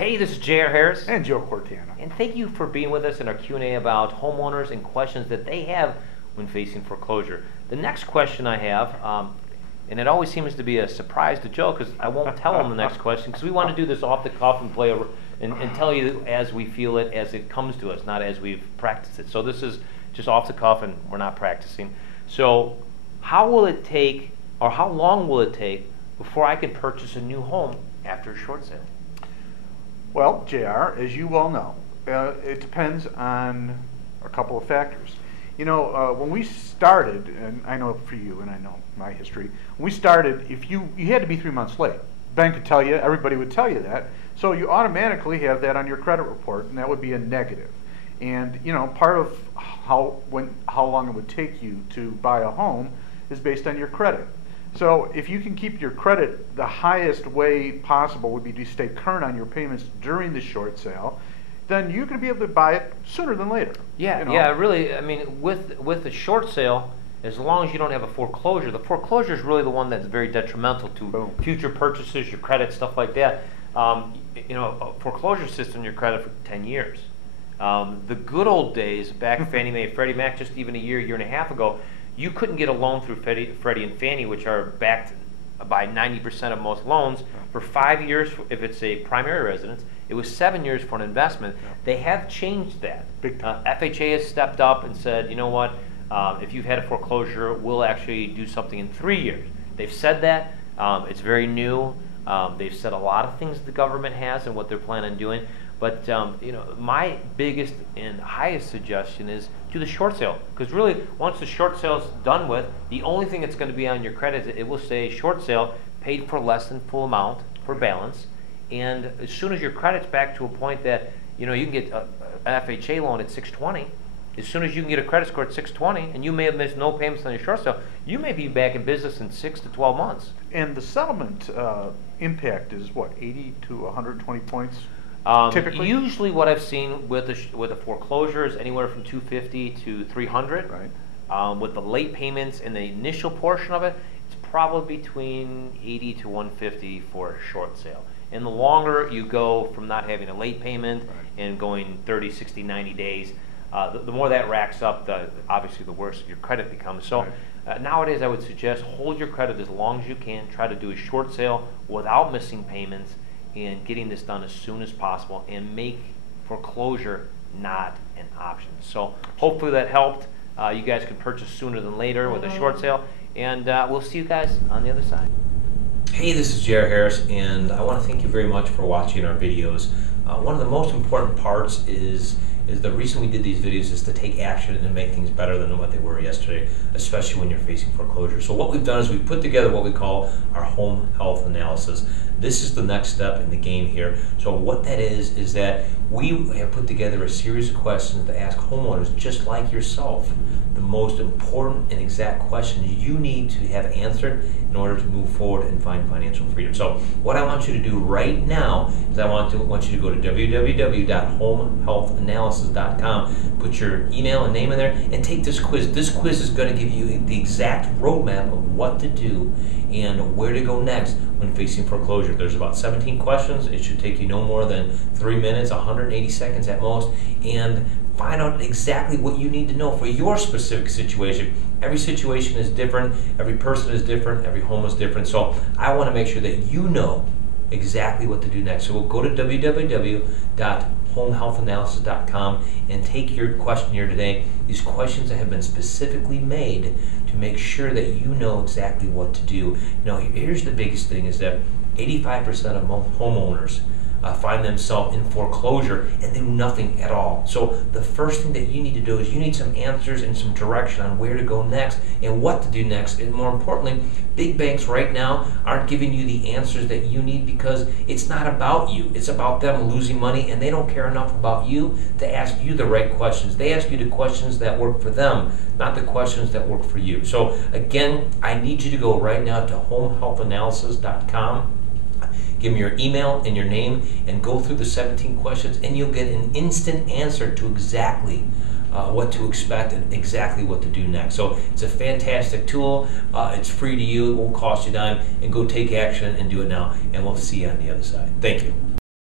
Hey, this is J.R. Harris. And Joe Cortana. And thank you for being with us in our Q&A about homeowners and questions that they have when facing foreclosure. The next question I have, and it always seems to be a surprise to Joe because I won't tell him the next question because we want to do this off the cuff and play over and tell you as we feel it, as it comes to us, not as we've practiced it. So this is just off the cuff and we're not practicing. So how will it take, or how long will it take before I can purchase a new home after a short sale? Well, JR, as you well know, it depends on a couple of factors. You know, when we started, and I know for you, and I know my history, when we started, if you had to be 3 months late. Ben could tell you, everybody would tell you that. So you automatically have that on your credit report, and that would be a negative. And you know, part of how long it would take you to buy a home is based on your credit. So if you can keep your credit, the highest way possible would be to stay current on your payments during the short sale, then you're going to be able to buy it sooner than later. Yeah, you know? yeah, really, I mean, with the short sale, as long as you don't have a foreclosure, the foreclosure is really the one that's very detrimental to future purchases, your credit, stuff like that. You know, a foreclosure sits on your credit for 10 years. The good old days, back Fannie Mae, Freddie Mac, just even a year and a half ago, you couldn't get a loan through Freddie and Fannie, which are backed by 90% of most loans, for 5 years if it's a primary residence. It was 7 years for an investment. They have changed that. FHA has stepped up and said, you know what, if you've had a foreclosure, we'll actually do something in 3 years. They've said that. It's very new. They've said a lot of things the government has and what they're planning on doing. But you know, my biggest and highest suggestion is do the short sale, because really, once the short sale is done with, the only thing that's going to be on your credit is it will say short sale paid for less than full amount for balance. And as soon as your credit's back to a point that you know you can get an FHA loan at 620, as soon as you can get a credit score at 620, and you may have missed no payments on your short sale, you may be back in business in 6 to 12 months. And the settlement impact is what, 80 to 120 points? Typically? Usually what I've seen with a foreclosure is anywhere from 250 to 300. Right. With the late payments and the initial portion of it, it's probably between 80 to 150 for a short sale. And the longer you go from not having a late payment and going 30, 60, 90 days, the more that racks up, obviously the worse your credit becomes. So nowadays I would suggest hold your credit as long as you can. Try to do a short sale without missing payments and getting this done as soon as possible, and make foreclosure not an option. So hopefully that helped. You guys can purchase sooner than later with a short sale, and we'll see you guys on the other side. Hey, this is J.R. Harris, and I want to thank you very much for watching our videos. One of the most important parts is the reason we did these videos is to take action and make things better than what they were yesterday, especially when you're facing foreclosure. So what we've done is we've put together what we call our home health analysis. This is the next step in the game here. So what that is that we have put together a series of questions to ask homeowners just like yourself the most important and exact questions you need to have answered in order to move forward and find financial freedom. So what I want you to do right now is I want you to go to www.homehealthanalysis.com, put your email and name in there, and take this quiz. This quiz is going to give you the exact roadmap of what to do and where to go next when facing foreclosure. There's about 17 questions. It should take you no more than 3 minutes, 180 seconds at most, and find out exactly what you need to know for your specific situation. Every situation is different, every person is different, every home is different, so I want to make sure that you know exactly what to do next. So we'll go to www.homehealthanalysis.com and take your questionnaire today. These questions have been specifically made to make sure that you know exactly what to do. Now, here's the biggest thing is that 85% of homeowners find themselves in foreclosure and they do nothing at all. So the first thing that you need to do is you need some answers and some direction on where to go next and what to do next. And more importantly, big banks right now aren't giving you the answers that you need because it's not about you. It's about them losing money, and they don't care enough about you to ask you the right questions. They ask you the questions that work for them, not the questions that work for you. So again, I need you to go right now to homehealthanalysis.com. Give me your email and your name and go through the 17 questions, and you'll get an instant answer to exactly what to expect and exactly what to do next. So it's a fantastic tool. It's free to you. It won't cost you a dime. And go take action and do it now. And we'll see you on the other side. Thank you.